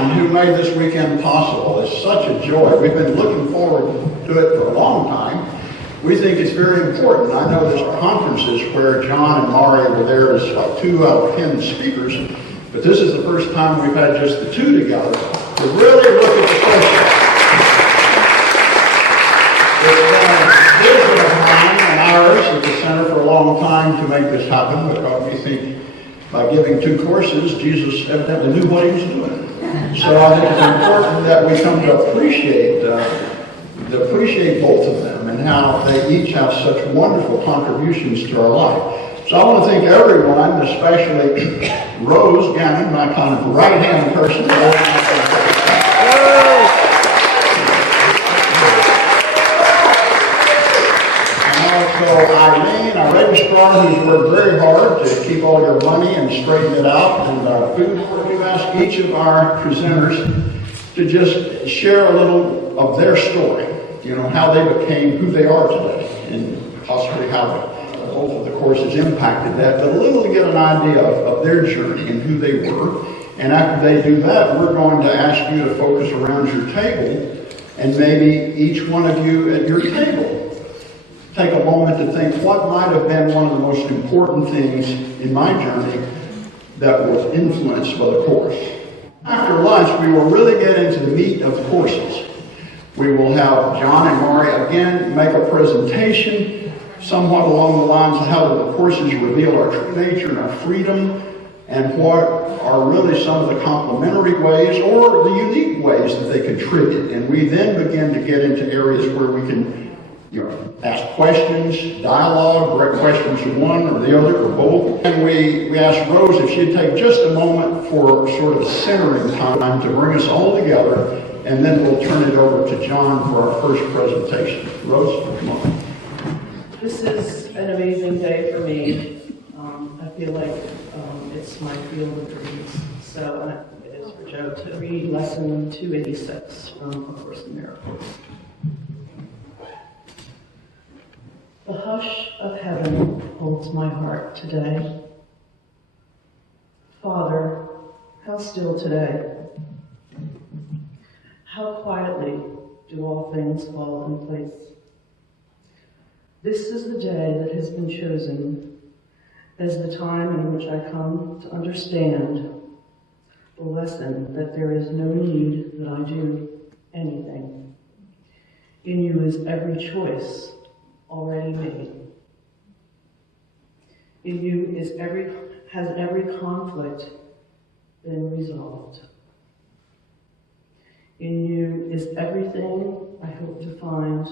everyone who made this weekend possible. It's such a joy. We've been looking forward to it for a long time. We think it's very important. I know there's conferences where John and Mari were there as like 2 out of 10 speakers, but this is the first time we've had just the 2 together to really look at the question. It's been a vision of mine and ours at the Center for a long time to make this happen, because we think by giving 2 courses, Jesus evidently knew what he was doing. So I think it's important that we come to appreciate both of them and how they each have such wonderful contributions to our life. So I want to thank everyone, especially Rose Gannon, my kind of right-hand person. So Eileen, our registrar, who's worked very hard to keep all your money and straighten it out, and our food board, we've asked each of our presenters to just share a little of their story, how they became who they are today, and possibly how both of the courses impacted that, but a little to get an idea of their journey and who they were. And after they do that, we're going to ask you to focus around your table, and maybe each one of you at your table take a moment to think what might have been one of the most important things in my journey that was influenced by the course. After lunch, we will really get into the meat of the courses. We will have John and Mari again make a presentation somewhat along the lines of how the courses reveal our true nature and our freedom, and what are really some of the complementary ways or the unique ways that they contribute. And we then begin to get into areas where we can ask questions, dialogue, direct questions to one or the other or both. And we asked Rose if she'd take just a moment for sort of centering time to bring us all together, and then we'll turn it over to John for our first presentation. Rose, come on. This is an amazing day for me. I feel like it's my field of dreams. So it is for Joe to read lesson 286 from A Course in Miracles. The hush of heaven holds my heart today. Father, how still today? How quietly do all things fall in place? This is the day that has been chosen as the time in which I come to understand the lesson that there is no need that I do anything. In you is every choice already made. In you has every conflict been resolved. In you is everything I hope to find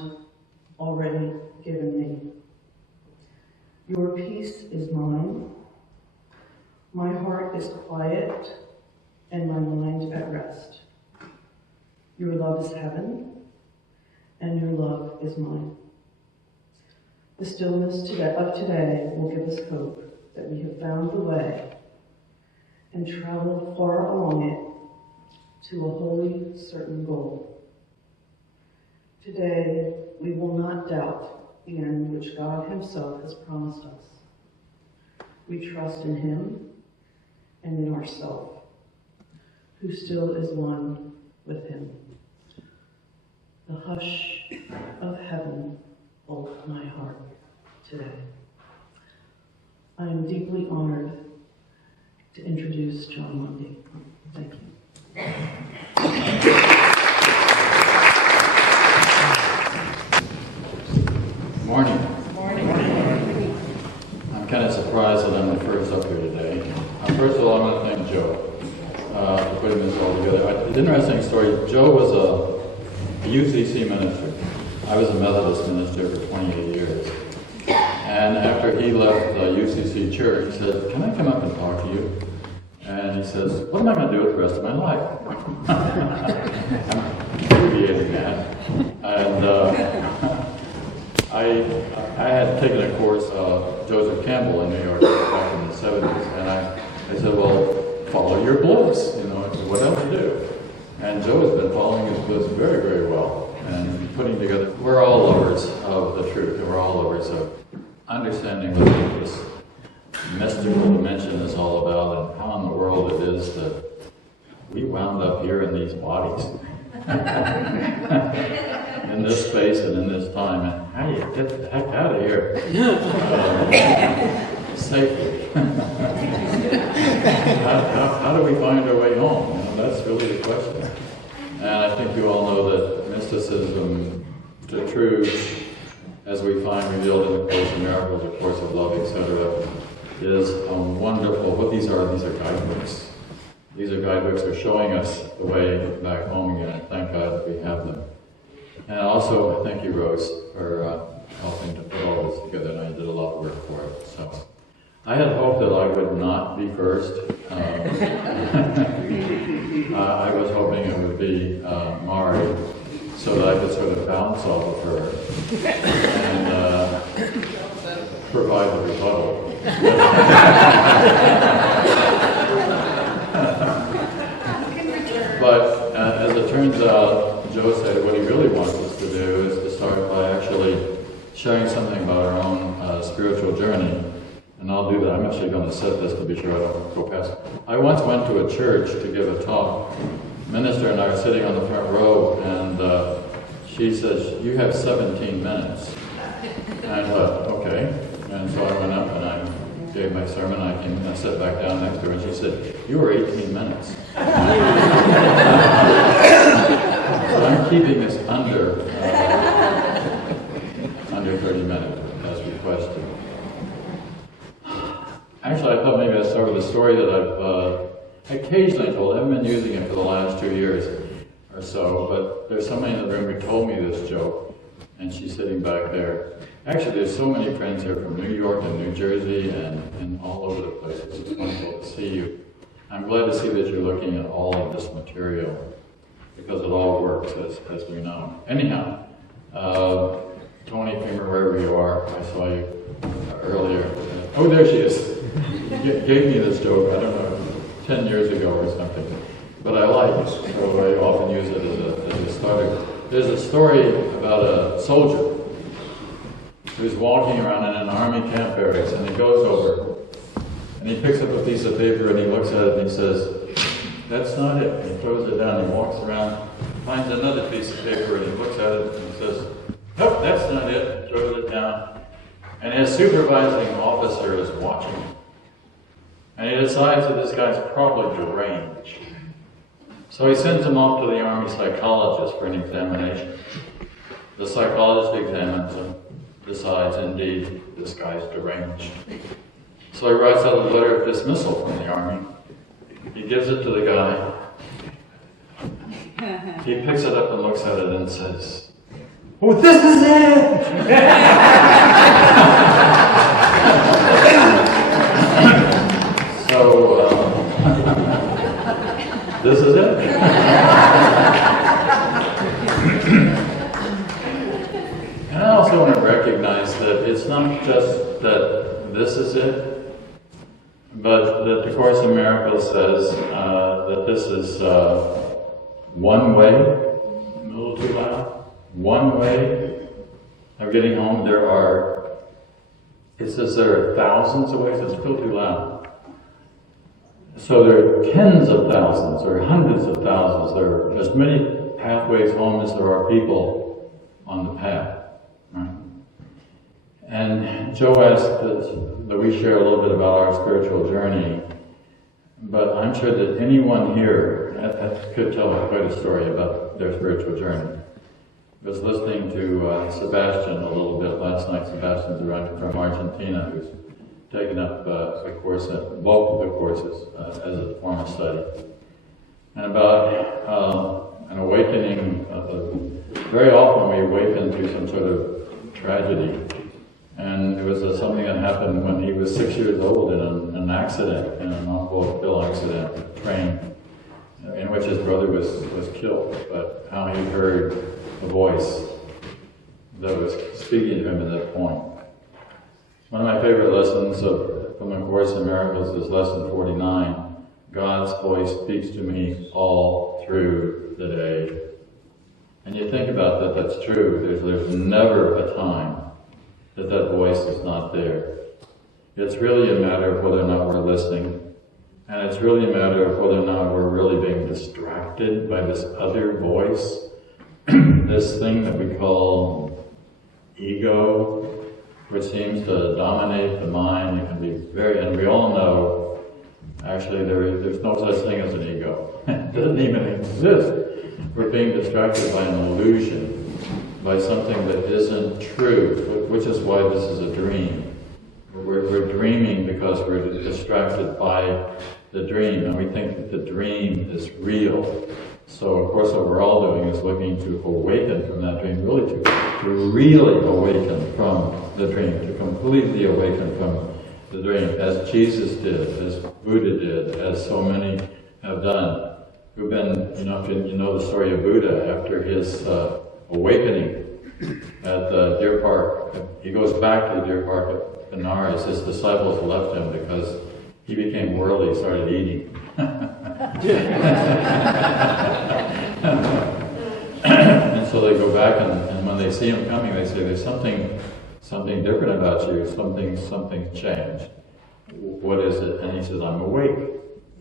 already given me. Your peace is mine. My heart is quiet and my mind at rest. Your love is heaven and your love is mine. The stillness of today will give us hope that we have found the way and traveled far along it to a wholly certain goal. Today, we will not doubt the end which God himself has promised us. We trust in him and in ourself, who still is one with him. The hush of heaven holds my heart today. I am deeply honored to introduce John Mundy. Thank you. Morning. I'm kind of surprised that I'm the first up here today. First of all, I want to thank Joe for putting this all together. It's an interesting story. Joe was a UCC minister. I was a Methodist minister for 28 years. And after he left the UCC church, he said, "Can I come up and talk to you?" And he says, "What am I going to do with the rest of my life?" I'm abbreviating that. And I had taken a course of Joseph Campbell in New York back in the 70s, and I said, "Well, follow your bliss, what else to do?" And Joe has been following his bliss very, very well, and putting together, we're all lovers of the truth, and we're all lovers of understanding what this mystical dimension is all about, and how in the world it is that we wound up here in these bodies. In this space and in this time, and how do you get the heck out of here safely? how do we find our way home? That's really the question. And I think you all know that mysticism, the truth, as we find revealed in the Course in Miracles, the Course of Love, etc., is wonderful. What these are guidebooks. These are guidebooks that are showing us the way back home again, and thank God that we have them. And also, thank you, Rose, for helping to put all this together, and I did a lot of work for it. So, I had hoped that I would not be first. I was hoping it would be Mari, so that I could sort of bounce off of her and provide the rebuttal. But as it turns out, Joe said what he really wants us to do is to start by actually sharing something about our own spiritual journey. And I'll do that. I'm actually going to set this to be sure I don't go past. I once went to a church to give a talk. The minister and I are sitting on the front row, and she says, "You have 17 minutes." And I thought, okay. And so I went up and I gave my sermon. I came and I sat back down next to her, and she said, "You were 18 minutes." So I'm keeping this under 30 minutes as requested. Actually, I thought maybe I'd start with a story that I've occasionally told. I haven't been using it for the last 2 years or so, but there's somebody in the room who told me this joke, and she's sitting back there. Actually, there's so many friends here from New York and New Jersey and all over the place. It's wonderful to see you. I'm glad to see that you're looking at all of this material, because it all works, as we know. Anyhow, Toni, wherever you are, I saw you earlier. Oh, there she is. Gave me this joke, I don't know, 10 years ago or something. But I like it, so I often use it as a starter. There's a story about a soldier who's walking around in an army camp barracks, and he goes over, and he picks up a piece of paper, and he looks at it, and he says, "That's not it." And he throws it down, he walks around, finds another piece of paper, and he looks at it, and he says, "Nope, that's not it," throws it down. And his supervising officer is watching him. And he decides that this guy's probably deranged. So he sends him off to the army psychologist for an examination. The psychologist examines him, decides indeed this guy's deranged. So he writes out a letter of dismissal from the army. He gives it to the guy. He picks it up and looks at it and says, "Oh, this is it!" So, this is it. And I also want to recognize that it's not just that this is it, but that the Course in Miracles says that this is one way, a little too loud, one way of getting home. It says there are thousands of ways, it's still too loud. So there are tens of thousands, or hundreds of thousands. There are as many pathways home as there are people on the path. Right? And Joe asked that we share a little bit about our spiritual journey, but I'm sure that anyone here could tell quite a story about their spiritual journey. I was listening to Sebastian a little bit last night. Sebastian's from Argentina, who's taken up a course, both of the courses, as a form of study. And about an awakening, very often we awaken to some sort of tragedy. And it was something that happened when he was 6 years old in an accident, in an automobile accident, a train, in which his brother was killed. But how he heard a voice that was speaking to him at that point. One of my favorite lessons from the Course in Miracles is lesson 49. God's voice speaks to me all through the day. And you think about that, that's true. There's never a time that voice is not there. It's really a matter of whether or not we're listening And it's really a matter of whether or not we're really being distracted by this other voice, this thing that we call ego, which seems to dominate the mind. It can be and we all know, actually, there's no such thing as an ego. It doesn't even exist. We're being distracted by an illusion, by something that isn't true, which is why this is a dream. We're dreaming because we're distracted by the dream, and we think that the dream is real. So, of course, what we're all doing is looking to awaken from that dream, really to really awaken from the dream, to completely awaken from the dream, as Jesus did, as Buddha did, as so many have done. Who've been, you know the story of Buddha after his awakening at the deer park. He goes back to the deer park at Benares. His disciples left him because he became worldly, started eating. And so they go back, and when they see him coming, they say, "There's something different about you. Something's changed. What is it?" And he says, "I'm awake.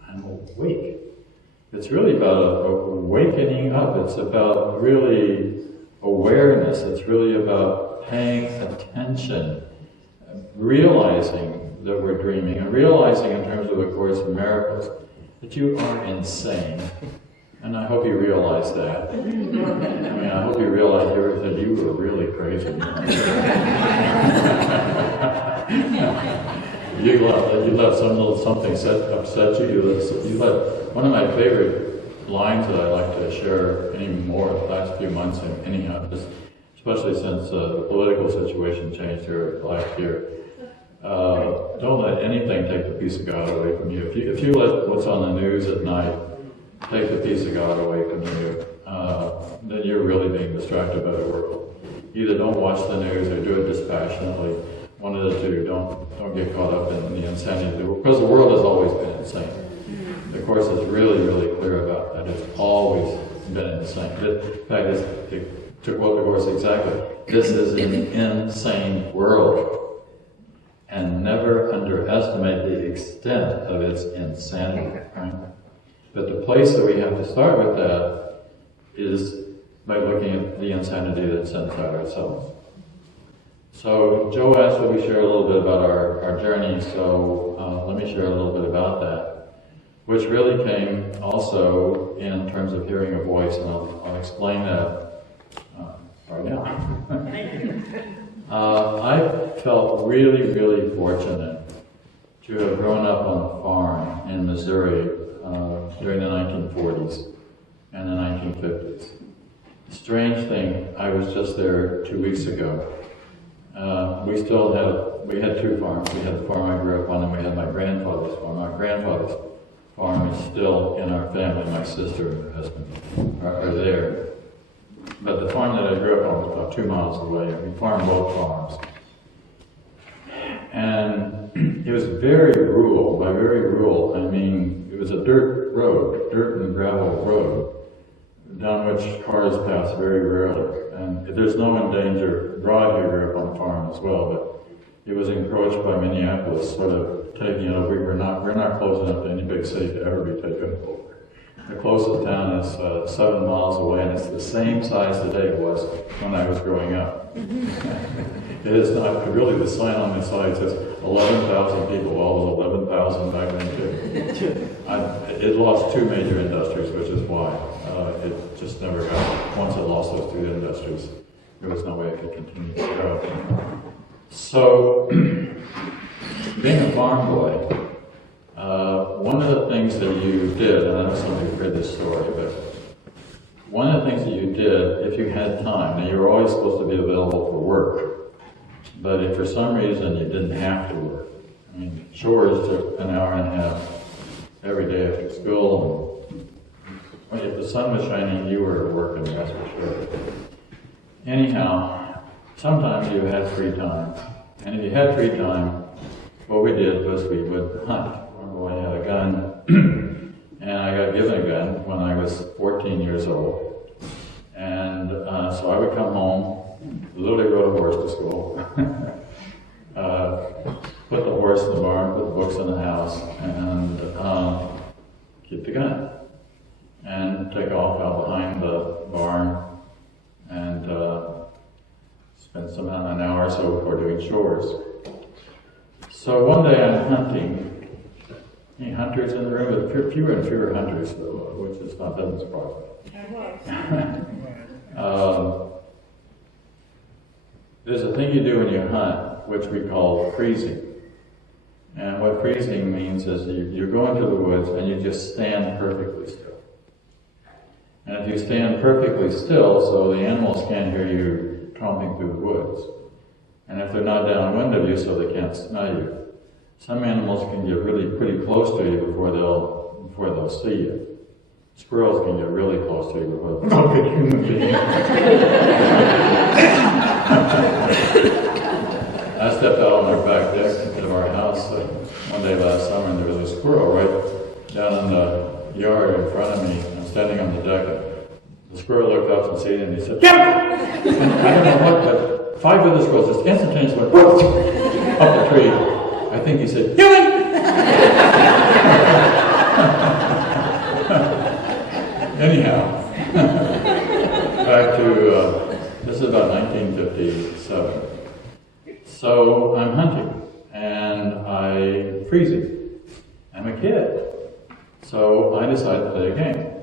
I'm awake." It's really about awakening up. It's about really awareness. It's really about paying attention, realizing that we're dreaming, and realizing in terms of A Course in Miracles that you are insane. And I hope you realize that. I hope you realize that you were really crazy. You let some little something upset you. You let one of my favorite lines that I like to share anymore the last few months, and anyhow, especially since the political situation changed here last year. Don't let anything take the peace of God away from you. If you let what's on the news at night take the peace of God away from you, then you're really being distracted by the world. Either don't watch the news or do it dispassionately. One of the two. Don't get caught up in the insanity of the world, because the world has always been insane. The Course is really, really clear about that. It's always been insane. In fact, to quote the Course exactly, this is an insane world. And never underestimate the extent of its insanity. Right? But the place that we have to start with that is by looking at the insanity that's inside ourselves. So Joe asked that we share a little bit about our journey, so let me share a little bit about that, which really came also in terms of hearing a voice, and I'll explain that right now. I felt really, really fortunate to have grown up on a farm in Missouri during the 1940s and the 1950s. Strange thing, I was just there 2 weeks ago. We had two farms. We had the farm I grew up on, and we had my grandfather's farm. My grandfather's farm is still in our family. My sister and her husband are there. But the farm that I grew up on was about 2 miles away. We farmed both farms. And it was very rural. By very rural, I mean it was a dirt and gravel road, down which cars pass very rarely. And there's no endangered drive here up on the farm as well, but it was encroached by Minneapolis, sort of taking it over. We're not close enough to any big city to ever be taken over. The closest town is 7 miles away, and it's the same size today it was when I was growing up. It is not really. The sign on the side says 11,000 people. Well, it was 11,000 back then too. It lost two major industries, which is why it just never got. Once it lost those two industries, there was no way it could continue to grow. So, being a farm boy, one of the things that you did, and I know some of you have heard this story, but one of the things that you did, if you had time, now you were always supposed to be available for work, but if for some reason you didn't have to work, I mean, chores took an hour and a half every day after school, and if the sun was shining, you were working, that's for sure. Anyhow, sometimes you had free time, and if you had free time, what we did was we would hunt. I had a gun, and I got given a gun when I was 14 years old. And so I would come home, literally rode a horse to school, put the horse horse in the barn, put the books in the house, and keep the gun. And take off out behind the barn and spend an hour or so before doing chores. So one day I'm hunting. Any hunters in the room? But fewer and fewer hunters, which is doesn't surprise me. There's a thing you do when you hunt, which we call freezing. And what freezing means is you go into the woods and you just stand perfectly still. And if you stand perfectly still, so the animals can't hear you tromping through the woods, and if they're not downwind of you, so they can't smell you. Some animals can get really pretty close to you before they'll see you. Squirrels can get really close to you before they'll look at human beings. I stepped out on our back deck of our house one day last summer, and there was a squirrel right down in the yard in front of me. I'm standing on the deck, and the squirrel looked up and seen it, and he said, "Jump!" And I don't know what, but 5 other squirrels just instantaneously went up the tree. I think he said, "Human!" Anyhow, back to, this is about 1957. So I'm hunting, and I'm freezing. I'm a kid. So I decided to play a game.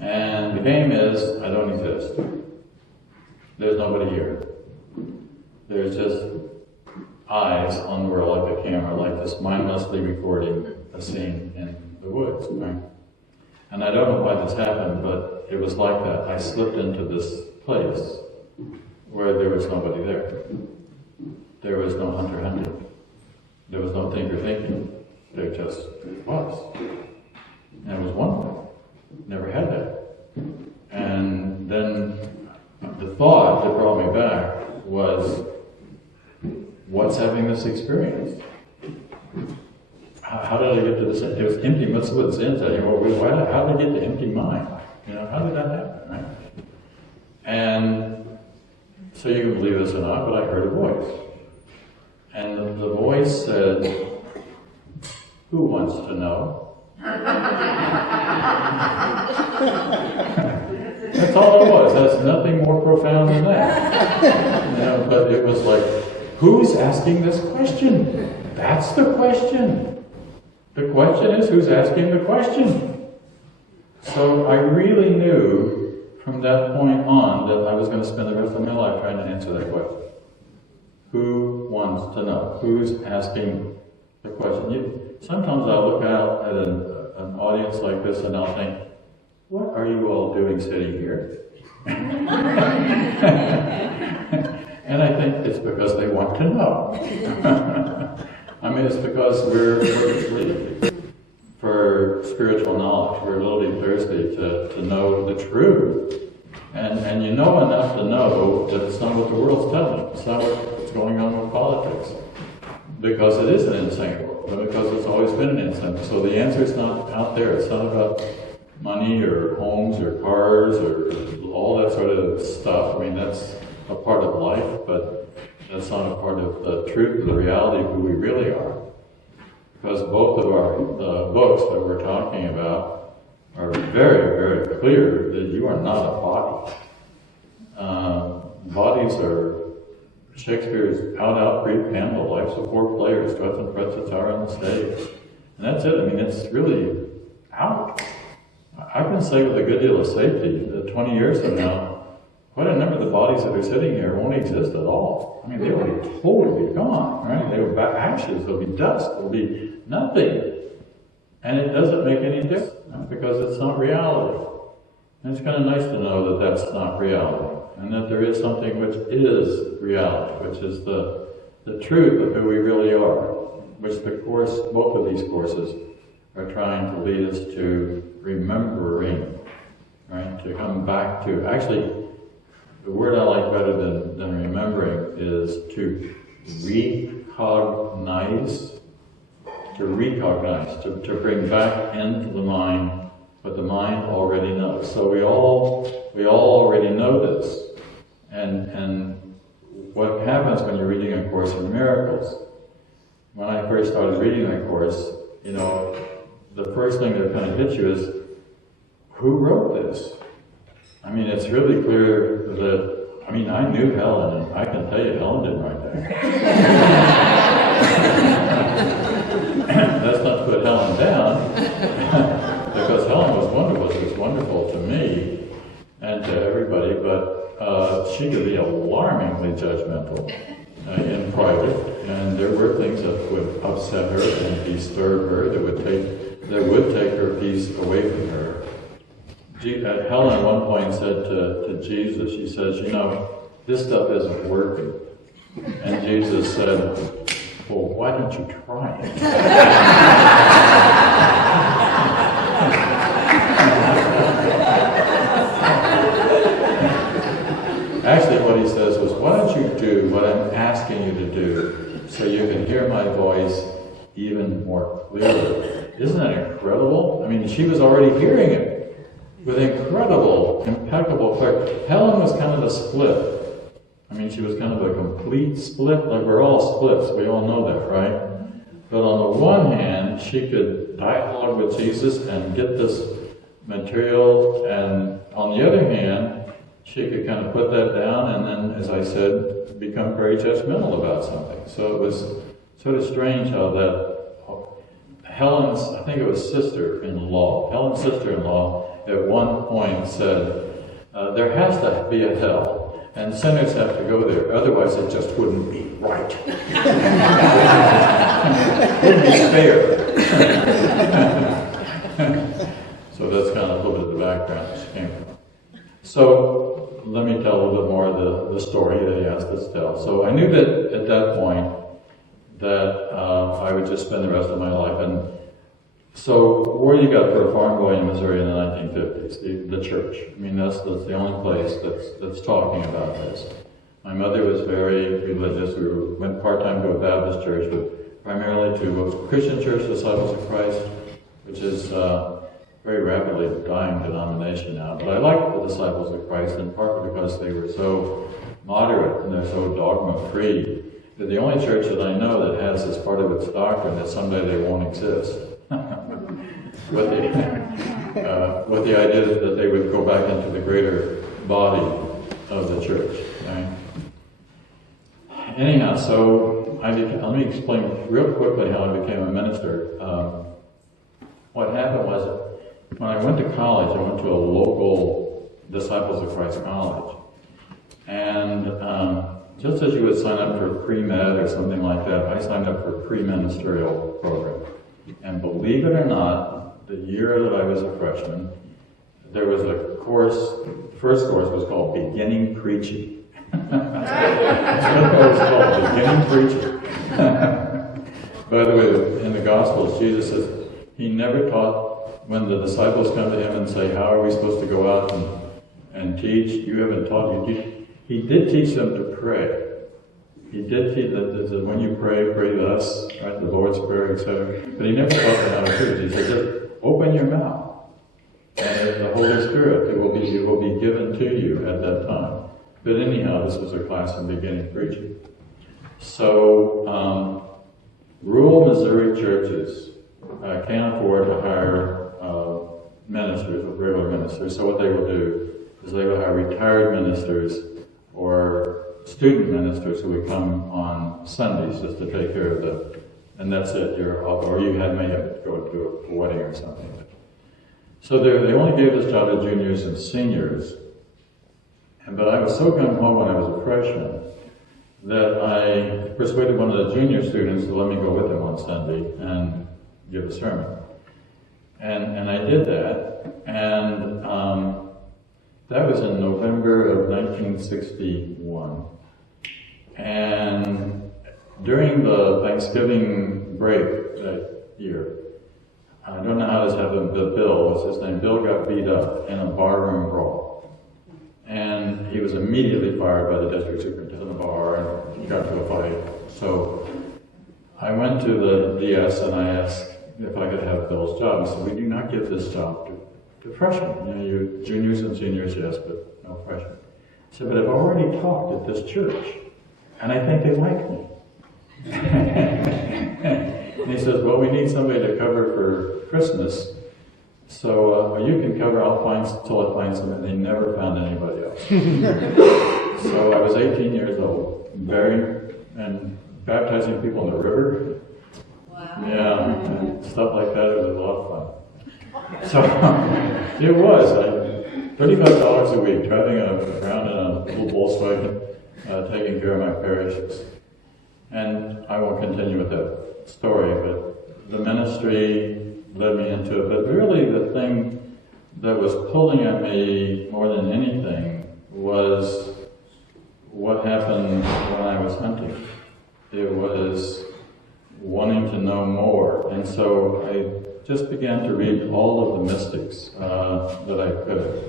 And the game is, I don't exist. There's nobody here. There's just eyes on the world like a camera, like just mindlessly recording a scene in the woods, right? And I don't know why this happened, but it was like that. I slipped into this place where there was nobody there. There was no hunter hunting. There was no thinker thinking. There just was. And it was wonderful. Never had that. And then the thought that brought me back was, what's having this experience? How did I get to this? It was empty. What's the sense? How did I get to empty mind? How did that happen? Right? And so you can believe this or not, but I heard a voice. And the voice said, "Who wants to know?" That's all it was. That's nothing more profound than that. But it was like, who's asking this question? That's the question. The question is, who's asking the question? So I really knew from that point on that I was going to spend the rest of my life trying to answer that question. Who wants to know? Who's asking the question? Sometimes I'll look out at an audience like this and I'll think, what are you all doing sitting here? And I think it's because they want to know. I mean, it's because we're for spiritual knowledge. We're literally thirsty to know the truth. And you know enough to know that it's not what the world's telling you. It's not what's going on with politics. Because it is an insane world. But because it's always been an insane. So the answer is not out there. It's not about money or homes or cars or all that sort of stuff. I mean, that's a part of life, but that's not a part of the truth, the reality of who we really are. Because both of the books that we're talking about are very, very clear that you are not a body. Bodies are Shakespeare's out pre-panned, the lives of 4 players, struts and frets its hour on the stage. And that's it. I mean, it's really out. I can say with a good deal of safety that 20 years from now, quite a number of the bodies that are sitting here won't exist at all. I mean, they will be totally gone, right? They will be ashes, they'll be dust, they'll be nothing. And it doesn't make any difference, right? Because it's not reality. And it's kind of nice to know that that's not reality, and that there is something which is reality, which is the truth of who we really are, which the course, both of these courses, are trying to lead us to remembering, right? To come back to, actually, the word I like better than remembering is to recognize, to bring back into the mind what the mind already knows. So we all already know this. And what happens when you're reading A Course in Miracles, when I first started reading the course, you know, the first thing that kind of hits you is, who wrote this? I mean, it's really clear that, I mean, I knew Helen, and I can tell you Helen didn't write that. That's not to put Helen down, because Helen was wonderful. She was wonderful to me and to everybody, but she could be alarmingly judgmental in private, and there were things that would upset her and disturb her, that would take her peace away from her. Helen at one point said to Jesus, she says, you know, this stuff isn't working. And Jesus said, well, why don't you try it? Actually, what he says was, why don't you do what I'm asking you to do so you can hear my voice even more clearly? Isn't that incredible? I mean, she was already hearing it with incredible, impeccable clarity. Helen was kind of a split. I mean, she was kind of a complete split. Like, we're all splits. We all know that, right? But on the one hand, she could dialogue with Jesus and get this material, and on the other hand, she could kind of put that down and then, as I said, become very judgmental about something. So it was sort of strange how that Helen's, I think it was Helen's sister-in-law, at one point said, there has to be a hell, and sinners have to go there, otherwise it just wouldn't be right. Wouldn't be fair. So that's kind of a little bit of the background that she came from. So let me tell a little bit more of the story that he asked us to tell. So I knew that at that point that I would just spend the rest of my life. And so where you got for a farm boy in Missouri in the 1950s? The church. I mean, that's the only place that's talking about this. My mother was very religious. We went part-time to a Baptist church, but primarily to a Christian church, Disciples of Christ, which is very rapidly dying denomination now. But I liked the Disciples of Christ in part because they were so moderate and they're so dogma-free. They're the only church that I know that has as part of its doctrine that someday they won't exist. with the idea that they would go back into the greater body of the church. Right? Anyhow, so let me explain real quickly how I became a minister. What happened was, when I went to college, I went to a local Disciples of Christ college. And just as you would sign up for pre-med or something like that, I signed up for a pre-ministerial program. And believe it or not, the year that I was a freshman, there was a course, the first course was called Beginning Preachy. It was called Beginning Preachy. By the way, in the Gospels, Jesus says, he never taught, when the disciples come to him and say, how are we supposed to go out and teach? You haven't taught, you teach. He did teach them to pray. He did teach that when you pray, pray thus, right, the Lord's Prayer, etc. But he never taught them how to preach. He said, just open your mouth, and the Holy Spirit, it will be given to you at that time. But anyhow, this was a class in beginning preaching. So, rural Missouri churches can't afford to hire ministers, regular ministers. So what they will do is they will hire retired ministers or student ministers who would come on Sundays just to take care of and that's it. Or you may have to go to a wedding or something. So they only gave this job to juniors and seniors. But I was so gung-ho when I was a freshman that I persuaded one of the junior students to let me go with him on Sunday and give a sermon. And I did that, and that was in November of 1961. And during the Thanksgiving break that year, I don't know how this happened, but Bill, what's his name? Bill got beat up in a barroom brawl. And he was immediately fired by the district superintendent of the bar and got to a fight. So I went to the DS and I asked if I could have Bill's job. He said, we do not give this job to freshmen. You know, you juniors and seniors, yes, but no freshmen. I said, but I've already talked at this church, and I think they like me. And he says, well, we need somebody to cover for Christmas. So you can cover, I'll find till I find somebody. They never found anybody else. So I was 18 years old, burying and baptizing people in the river. Wow. Yeah, and stuff like that. It was a lot of fun. So it was $35 a week, driving around in a little Volkswagen, taking care of my parishes. And I won't continue with that story, but the ministry led me into it. But really the thing that was pulling at me more than anything was what happened when I was hunting. It was wanting to know more. And so I just began to read all of the mystics that I could.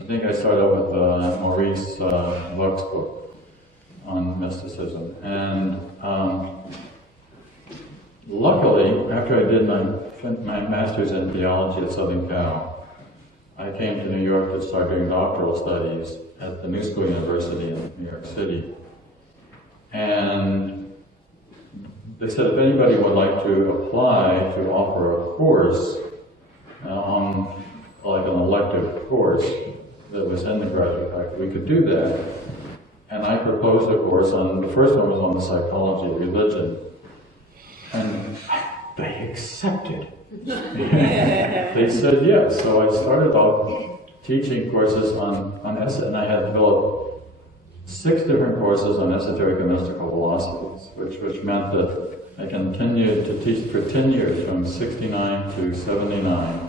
I think I started out with Maurice Luck's book on mysticism. And luckily, after I did my master's in theology at Southern Cal, I came to New York to start doing doctoral studies at the New School University in New York City. And they said if anybody would like to apply to offer a course on like an elective course that was in the graduate faculty, we could do that. And I proposed a course on, the first one was on the psychology of religion. And they accepted. They said yes. So I started off teaching courses on and I had developed 6 different courses on esoteric and mystical philosophies, which meant that I continued to teach for 10 years, from 69 to 79,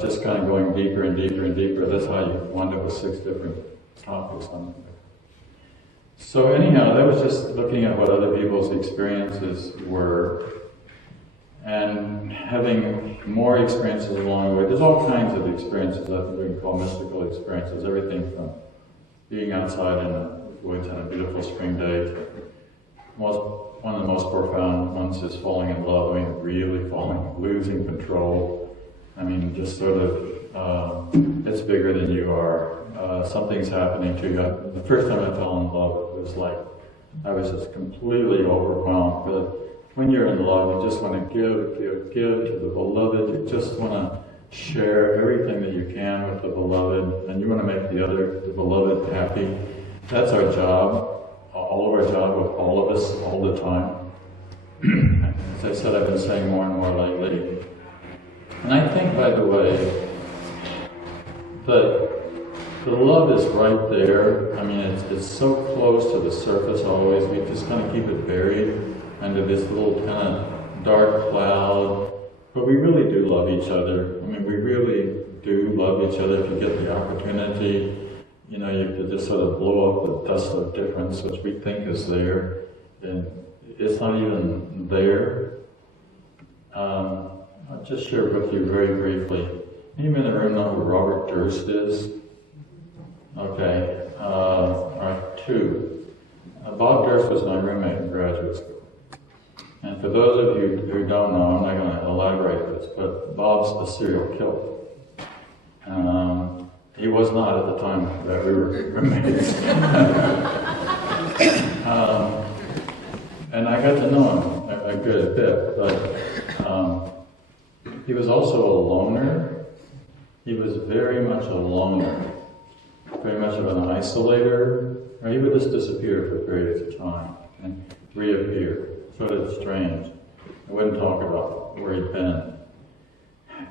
just kind of going deeper and deeper and deeper. That's how you wound up with 6 different topics on it. So anyhow, that was just looking at what other people's experiences were and having more experiences along the way. There's all kinds of experiences I think we can call mystical experiences, everything from being outside in the woods on a beautiful spring day to one of the most profound ones is falling in love. I mean, really falling, losing control. I mean, just sort of, it's bigger than you are. Something's happening to you. The first time I fell in love, it was like, I was just completely overwhelmed. But when you're in love, you just want to give to the beloved. You just want to share everything that you can with the beloved, and you want to make the beloved happy. That's our job. All of our job with all of us, all the time. As I said, I've been saying more and more lately. And I think, by the way, that the love is right there. I mean, it's so close to the surface always. We just kind of keep it buried under this little kind of dark cloud. But we really do love each other. I mean, we really do love each other. If you get the opportunity, you know, you could just sort of blow up the dust of difference, which we think is there, and it's not even there. I'll just share with you very briefly. Anyone in the room know who Robert Durst is? Okay, all right, 2. Bob Durst was my roommate in graduate school. And for those of you who don't know, I'm not going to elaborate this, but Bob's a serial killer. He was not at the time that we were roommates. And I got to know him a good bit, but he was also a loner. He was very much a loner, very much of an isolator. Or he would just disappear for periods of time and reappear. Sort of strange. I wouldn't talk about where he'd been.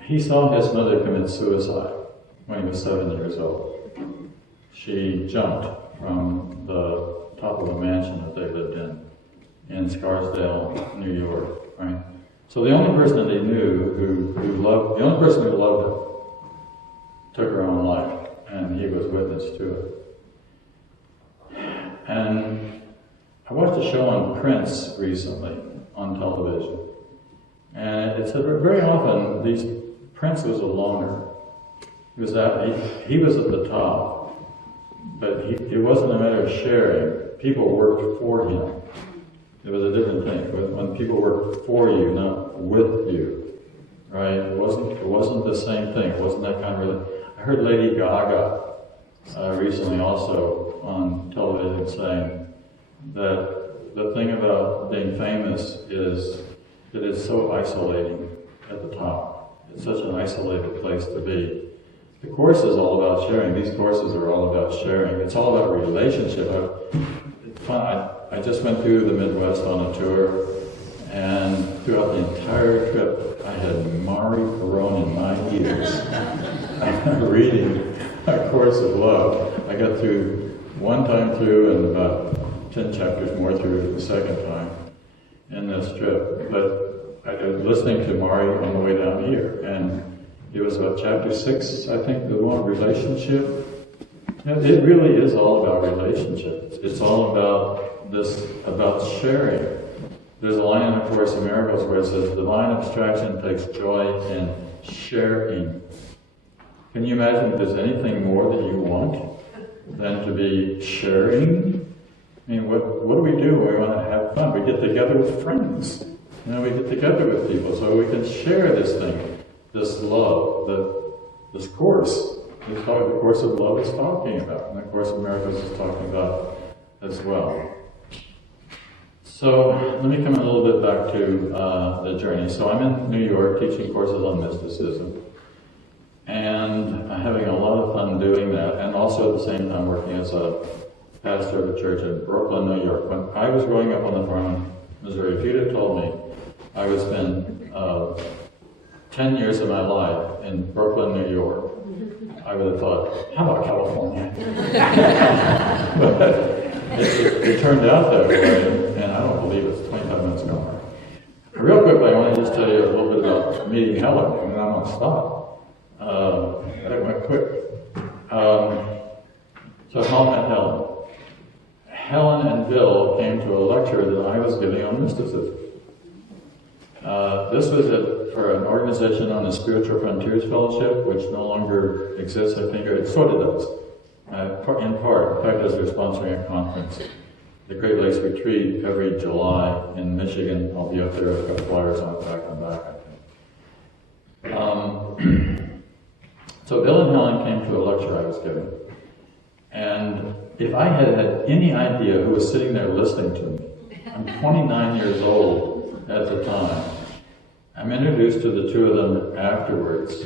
He saw his mother commit suicide when he was 7 years old. She jumped from the top of a mansion that they lived in Scarsdale, New York, right? So the only person that they knew the only person who loved her took her own life, and he was witness to it. And I watched a show on Prince recently on television, and it said very often Prince was a loner. He was at the top, but it wasn't a matter of sharing. People worked for him. It was a different thing. When people worked for you, not with you, right? It wasn't the same thing. It wasn't that kind of. I heard Lady Gaga recently also on television saying that The thing about being famous is it is so isolating at the top. It's such an isolated place to be. The course is all about sharing. These courses are all about sharing. It's all about relationship. It's fun. I just went through the Midwest on a tour, and throughout the entire trip, I had Mari Perron in my ears. Reading A Course of Love. I got through one time through and about 10 chapters more through the second time in this trip. But I was listening to Mari on the way down here, and it was about chapter 6, I think, the one, relationship. It really is all about relationships. It's all about this, about sharing. There's a line in A Course in Miracles where it says, divine abstraction takes joy in sharing. Can you imagine if there's anything more that you want than to be sharing? I mean, what do we do when we want to have fun? We get together with friends. We get together with people so we can share this thing, this love, this course. The Course of Love is talking about, and the Course of Miracles is talking about as well. So let me come a little bit back to the journey. So I'm in New York teaching courses on mysticism. And I'm having a lot of fun doing that, and also at the same time working as a pastor of a church in Brooklyn, New York. When I was growing up on the farm in Missouri, if you'd have told me I would spend 10 years of my life in Brooklyn, New York, I would have thought, how about California? But it turned out that way, and I don't believe it's 25 minutes gone. Real quickly, I want to just tell you a little bit about meeting Helen, and then I'm going to stop. That went quick. So Helen and Helen. Helen and Bill came to a lecture that I was giving on mysticism. This was for an organization known as Spiritual Frontiers Fellowship, which no longer exists, I think, or it sort of does, in part. In fact, as they're sponsoring a conference, the Great Lakes Retreat, every July in Michigan. I'll be up there. I've got flyers on the back and back, I think. So Bill and Helen came to a lecture I was giving. And if I had had any idea who was sitting there listening to me, I'm 29 years old at the time. I'm introduced to the two of them afterwards.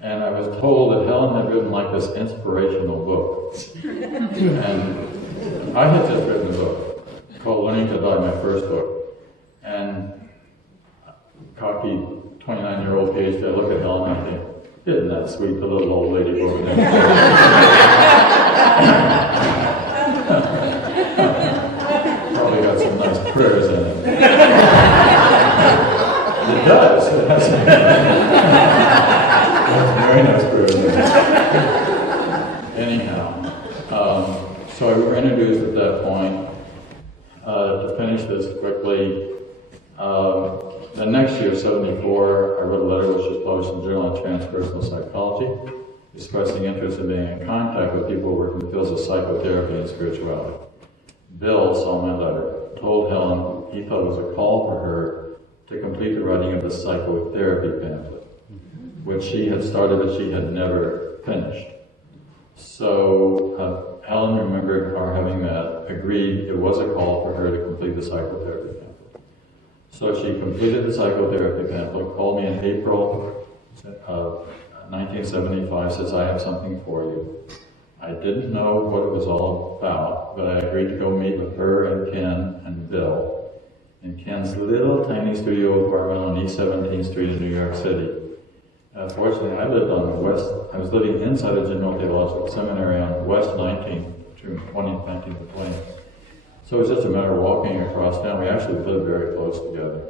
And I was told that Helen had written like this inspirational book. And I had just written a book called Learning to Die, my first book. And cocky 29-year-old PhD, I look at Helen and I think, isn't that sweet, the little old lady over there? Probably got some nice prayers in it. It does. It has some very nice prayers in it. Anyhow, so we were introduced at that point. To finish this quickly, the next year, 74, I wrote a letter which was published in the Journal of Transpersonal Psychology, expressing interest in being in contact with people working in the fields of psychotherapy and spirituality. Bill saw my letter, told Helen he thought it was a call for her to complete the writing of the psychotherapy pamphlet, which she had started but she had never finished. So Helen remembered our having met, agreed it was a call for her to complete the psychotherapy pamphlet. So she completed the psychotherapy pamphlet, called me in April of 1975, says, I have something for you. I didn't know what it was all about, but I agreed to go meet with her and Ken and Bill in Ken's little tiny studio apartment on East 17th Street in New York City. Fortunately, I was living inside the General Theological Seminary on West 19th, between 20th, 19th, and 20th. So it was just a matter of walking across town. We actually lived very close together.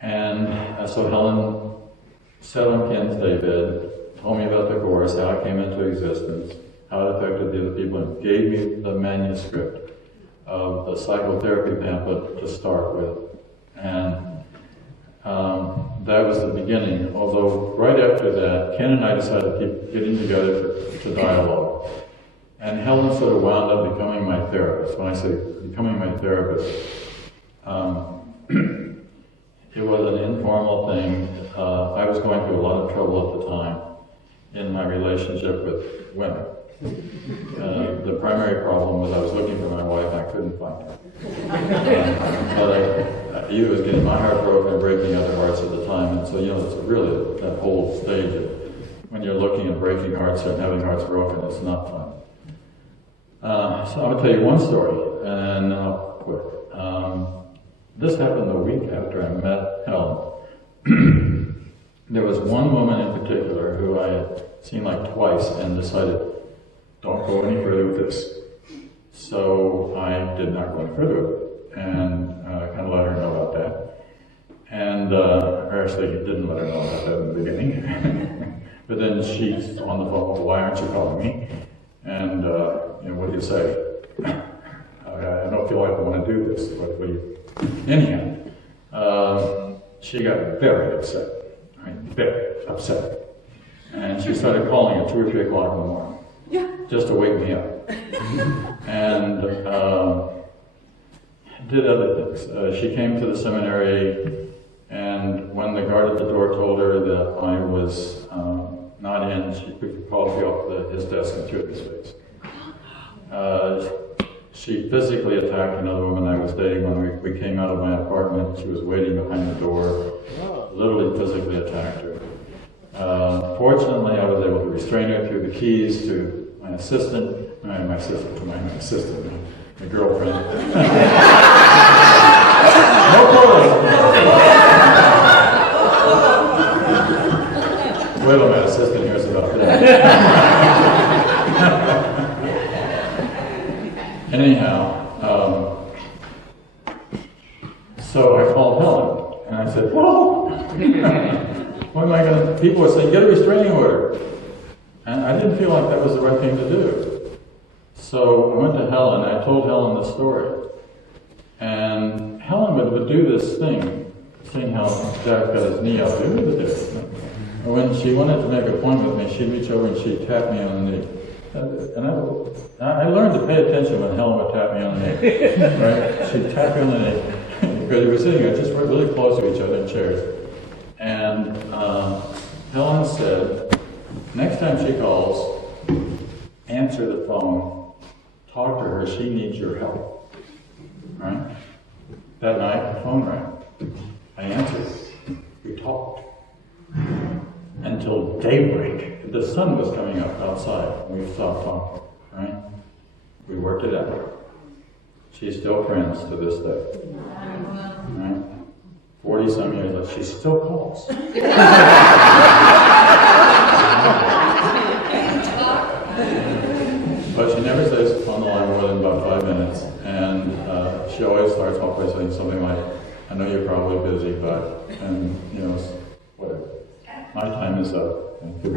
And so Helen sat on Ken's daybed, told me about the Course, how it came into existence, how it affected the other people, and gave me the manuscript of the psychotherapy pamphlet to start with. And that was the beginning, although right after that, Ken and I decided to keep getting together to dialogue. And Helen sort of wound up becoming my therapist. When I say becoming my therapist, it was an informal thing. I was going through a lot of trouble at the time in my relationship with women. The primary problem was I was looking for my wife and I couldn't find her. But I either was getting my heart broken or breaking other hearts at the time, and so it's really that whole stage of when you're looking at breaking hearts and having hearts broken, it's not fun. So I'm going to tell you one story, and then I'll quit. This happened the week after I met Helen. There was one woman in particular who I had seen like twice and decided, don't go any further with this. So I did not go any further with it, and kind of let her know about that. And or actually didn't let her know about that in the beginning. But then she's on the phone, well, why aren't you calling me? And what do you say? I don't feel like I want to do this. What do you? Anyhow, she got very upset. Right? Very upset. And she started calling at 2 or 3 o'clock in the morning. Yeah. Just to wake me up. And did other things. She came to the seminary, and when the guard at the door told her that I was not in, she took the coffee off his desk and threw it in his face. She physically attacked another woman I was dating when we came out of my apartment. She was waiting behind the door. Literally physically attacked her. Fortunately, I was able to restrain her through the keys to my assistant, my girlfriend. No pulling. Wait till my assistant hears about that. Anyhow, so I called Helen, and I said, "Whoa! What am I going to?" People were saying, "Get a restraining order," and I didn't feel like that was the right thing to do. So I went to Helen, and I told Helen the story, and Helen would do this thing, seeing how Jack got his knee up. And when she wanted to make a point with me, she'd reach over and she'd tap me on the knee. And I learned to pay attention when Helen would tap me on the knee. Right? She'd tap me on the knee because we were sitting there just really close to each other in chairs. And Helen said, next time she calls, answer the phone, talk to her, she needs your help. Right? That night, the phone rang. I answered. We talked. Until daybreak. The sun was coming up outside. We stopped talking, right? We worked it out. She's still friends to this day. Right? 40-some years later, she still calls. But she never stays on the line more than about 5 minutes, and she always starts off by saying something like, "I know you're probably busy, but," and whatever. My time is up. Thank you.